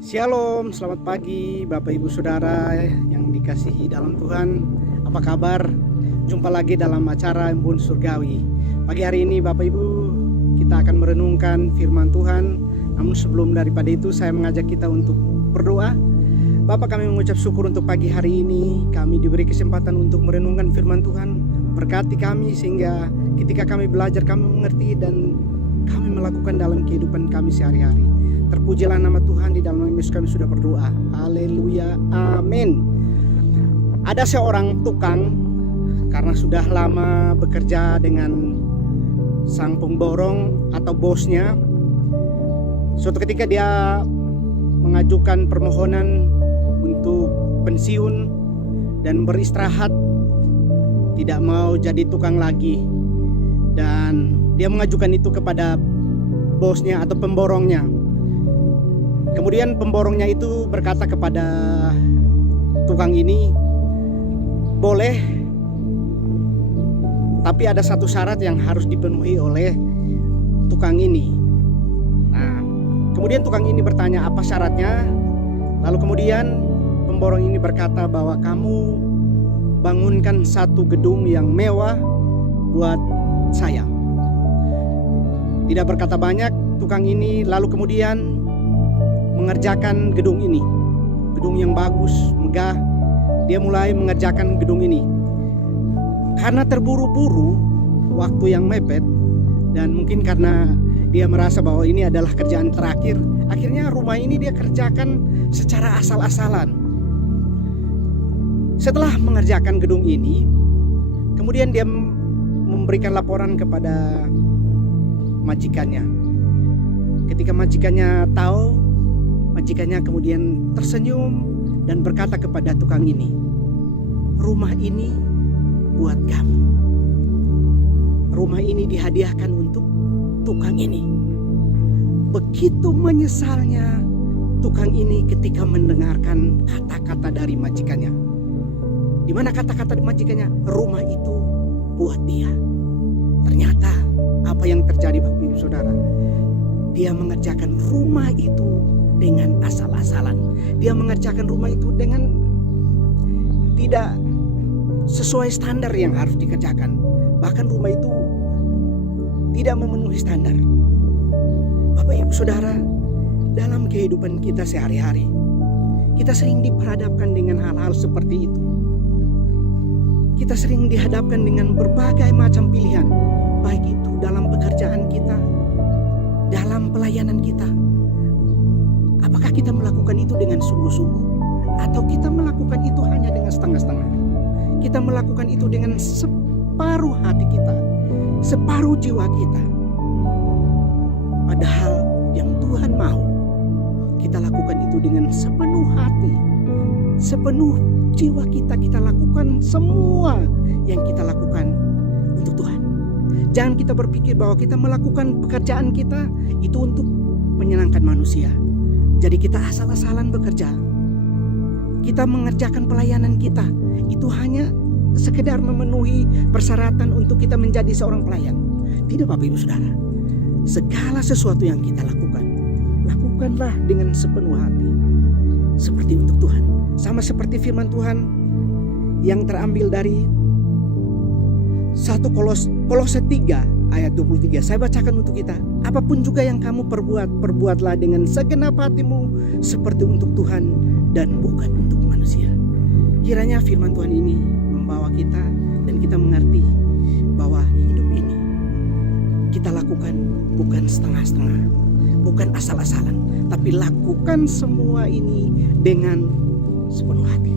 Shalom, selamat pagi Bapak Ibu Saudara yang dikasihi dalam Tuhan. Apa kabar? Jumpa lagi dalam acara Embun Surgawi. Pagi hari ini Bapak Ibu, kita akan merenungkan firman Tuhan. Namun sebelum daripada itu saya mengajak kita untuk berdoa. Bapak, kami mengucap syukur untuk pagi hari ini. Kami diberi kesempatan untuk merenungkan firman Tuhan. Berkati kami sehingga ketika kami belajar kami mengerti dan kami melakukan dalam kehidupan kami sehari-hari. Terpujilah nama Tuhan, di dalam nama Yesus kami sudah berdoa. Haleluya, amin. Ada seorang tukang, karena sudah lama bekerja dengan sang pemborong atau bosnya. Suatu ketika dia mengajukan permohonan untuk pensiun dan beristirahat, tidak mau jadi tukang lagi. Dan dia mengajukan itu kepada bosnya atau pemborongnya. Kemudian pemborongnya itu berkata kepada tukang ini, boleh, tapi ada satu syarat yang harus dipenuhi oleh tukang ini. Nah, kemudian tukang ini bertanya apa syaratnya. Lalu kemudian pemborong ini berkata bahwa kamu bangunkan satu gedung yang mewah buat saya. Tidak berkata banyak tukang ini lalu kemudian mengerjakan gedung ini. Gedung yang bagus, megah. Dia mulai mengerjakan gedung ini. Karena terburu-buru, waktu yang mepet, dan mungkin karena dia merasa bahwa ini adalah kerjaan terakhir, akhirnya rumah ini dia kerjakan secara asal-asalan. Setelah mengerjakan gedung ini, kemudian dia memberikan laporan kepada majikannya. Ketika majikannya tahu, majikannya kemudian tersenyum dan berkata kepada tukang ini, rumah ini buat kamu. Rumah ini dihadiahkan untuk tukang ini. Begitu menyesalnya tukang ini ketika mendengarkan kata-kata dari majikannya. Di mana kata-kata dari majikannya? Rumah itu buat dia. Ternyata apa yang terjadi Bapak Ibu Saudara? Dia mengerjakan rumah itu dengan asal-asalan. Dia mengerjakan rumah itu dengan tidak sesuai standar yang harus dikerjakan. Bahkan rumah itu tidak memenuhi standar. Bapak Ibu Saudara, dalam kehidupan kita sehari-hari, kita sering diperhadapkan dengan hal-hal seperti itu. Kita sering dihadapkan dengan berbagai macam pilihan, baik itu dalam pekerjaan kita, dalam pelayanan kita. Apakah kita melakukan itu dengan sungguh-sungguh, atau kita melakukan itu hanya dengan setengah-setengah? Kita melakukan itu dengan separuh hati kita, separuh jiwa kita. Padahal yang Tuhan mau, kita lakukan itu dengan sepenuh hati, sepenuh jiwa kita. Kita lakukan semua yang kita lakukan untuk Tuhan. Jangan kita berpikir bahwa kita melakukan pekerjaan kita itu untuk menyenangkan manusia. Jadi kita asal-asalan bekerja. Kita mengerjakan pelayanan kita itu hanya sekedar memenuhi persyaratan untuk kita menjadi seorang pelayan. Tidak Bapak Ibu Saudara. Segala sesuatu yang kita lakukan, lakukanlah dengan sepenuh hati. Seperti untuk Tuhan. Sama seperti firman Tuhan yang terambil dari 1 Kolose 3 ayat 23. Saya bacakan untuk kita. Apapun juga yang kamu perbuat, perbuatlah dengan segenap hatimu seperti untuk Tuhan dan bukan untuk manusia. Kiranya firman Tuhan ini membawa kita dan kita mengerti bahwa hidup ini kita lakukan bukan setengah-setengah, bukan asal-asalan, tapi lakukan semua ini dengan sepenuh hati.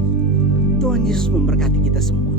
Tuhan Yesus memberkati kita semua.